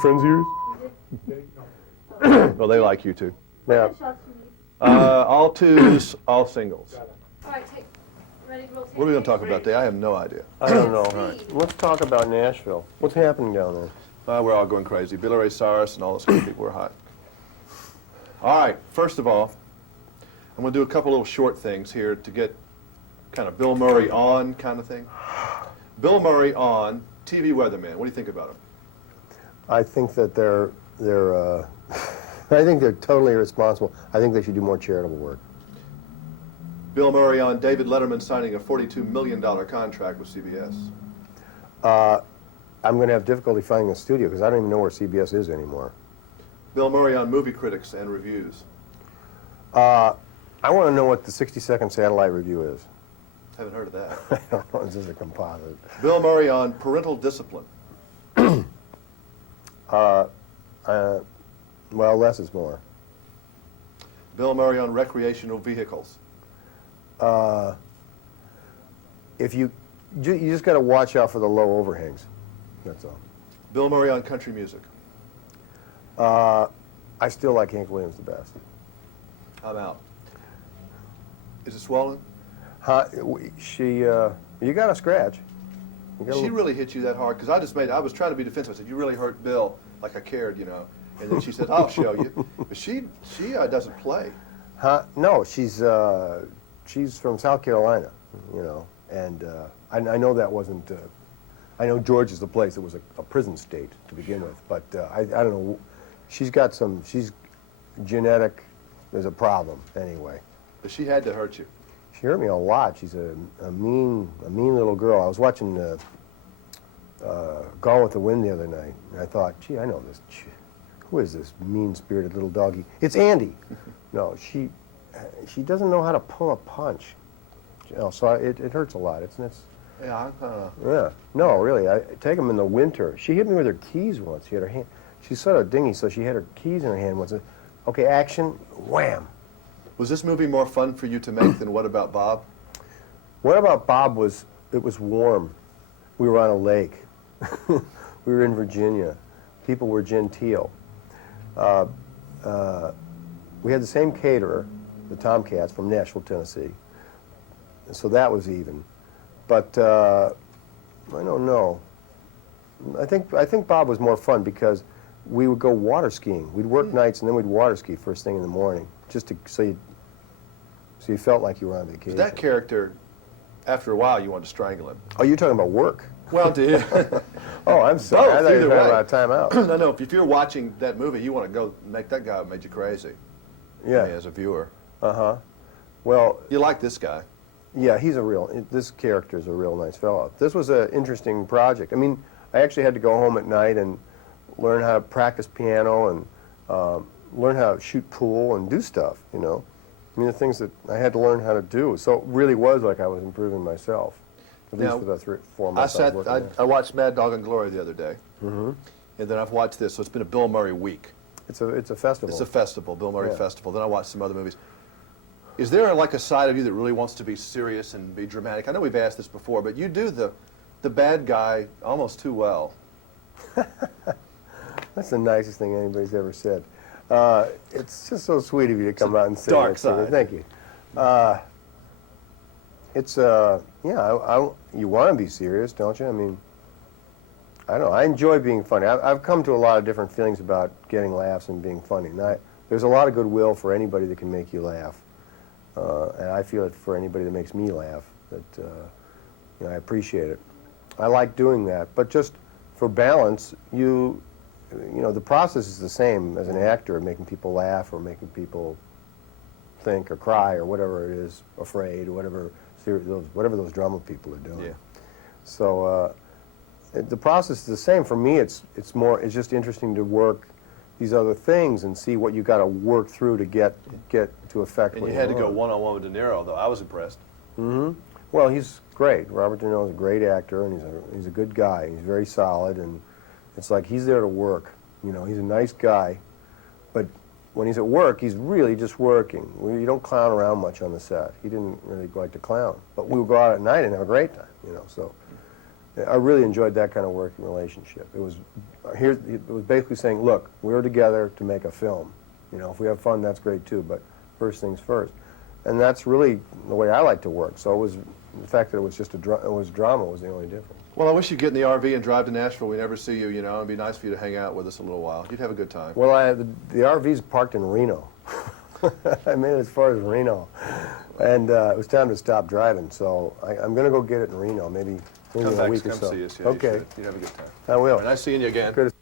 friends of yours? Well, they like you too. Yeah. All twos, all singles. All right, ready, roll, What are we going to talk about today? I have no idea. I don't know. Let's talk about Nashville. What's happening down there? We're all going crazy. Billy Ray Cyrus and all those kind of people are hot. All right, first of all, I'm going to do a couple little short things here to get kind of Bill Murray on kind of thing. Bill Murray on TV weatherman. What do you think about him? I think that they're I think they're totally irresponsible. I think they should do more charitable work. Bill Murray on David Letterman signing a $42 million contract with CBS. I'm going to have difficulty finding a studio because I don't even know where CBS is anymore. Bill Murray on movie critics and reviews. I want to know what the 60-second satellite review is. Haven't heard of that. I don't know. It's just a composite. Bill Murray on parental discipline. Well, less is more. Bill Murray on recreational vehicles. If you just got to watch out for the low overhangs. That's all. Bill Murray on country music. I still like Hank Williams the best. I'm out. Is it swollen? You got a scratch. She really hit you that hard? Because I was trying to be defensive. I said, you really hurt Bill, like I cared, you know. And then she said, I'll show you. But she doesn't play. No, she's from South Carolina, you know, and I know that wasn't. I know Georgia's the place that was a prison state to begin with, but I don't know. She's genetic. There's a problem anyway. But she had to hurt you. She hurt me a lot. She's a mean little girl. I was watching Gone with the Wind the other night, and I thought, gee, I know this. Who is this mean-spirited little doggy? It's Andy. No, she doesn't know how to pull a punch. You know, so it hurts a lot. Yeah, I'm kind of. Yeah. No, really. I take them in the winter. She hit me with her keys once. She had her hand. She's sort of dingy, so she had her keys in her hand once. Okay, action, wham. Was this movie more fun for you to make than What About Bob? What About Bob was warm. We were on a lake. We were in Virginia. People were genteel. We had the same caterer, the Tomcats from Nashville, Tennessee. So that was even. But I don't know. I think Bob was more fun because we would go water skiing. We'd work nights and then we'd water ski first thing in the morning, just so you felt like you were on vacation. That character, after a while, you wanted to strangle him. Oh, you're talking about work? Well, to him. Oh, I'm sorry. Both, I thought you were talking way. about time out. No. If you're watching that movie, you want to go make that guy who made you crazy. Yeah. As a viewer. Uh-huh. Well. You like this guy. Yeah, this character's a real nice fellow. This was an interesting project. I mean, I actually had to go home at night and learn how to practice piano and learn how to shoot pool and do stuff, you know. I mean, the things that I had to learn how to do. So it really was like I was improving myself, at least for the 3-4 months I was working there. I watched Mad Dog and Glory the other day, and then I've watched this, so it's been a Bill Murray week. It's a festival. It's a festival, Bill Murray Festival. Then I watched some other movies. Is there like a side of you that really wants to be serious and be dramatic? I know we've asked this before, but you do the bad guy almost too well. That's the nicest thing anybody's ever said. It's just so sweet of you to come out and say dark that to me. side. Thank you. You want to be serious, don't you? I mean, I don't know. I enjoy being funny. I've come to a lot of different feelings about getting laughs and being funny. And there's a lot of goodwill for anybody that can make you laugh. And I feel it for anybody that makes me laugh. That I appreciate it. I like doing that. But just for balance, you know, the process is the same as an actor, making people laugh or making people think or cry or whatever it is, afraid or whatever those drama people are doing. Yeah. So the process is the same. For me, it's just interesting to work these other things and see what you got to work through to get to affect. And you had to go one-on-one with De Niro, though. I was impressed. Mm-hmm. Well, he's great. Robert De Niro is a great actor, and he's a good guy. He's very solid, and it's like he's there to work. You know, he's a nice guy, but when he's at work, he's really just working. You don't clown around much on the set. He didn't really like to clown, but we would go out at night and have a great time. You know, so I really enjoyed that kind of working relationship. It was basically saying, look, we're together to make a film. You know, if we have fun, that's great too, but first things first. And that's really the way I like to work. So it was the fact that it was just drama was the only difference. Well, I wish you'd get in the RV and drive to Nashville. We never see you, you know. It'd be nice for you to hang out with us a little while. You'd have a good time. Well, the RV's parked in Reno. I made it as far as Reno, and it was time to stop driving. So I'm going to go get it in Reno, maybe Come in a back, week or come so. see us. Yeah, Okay, you'd have a good time. I will. Nice seeing you again. Good to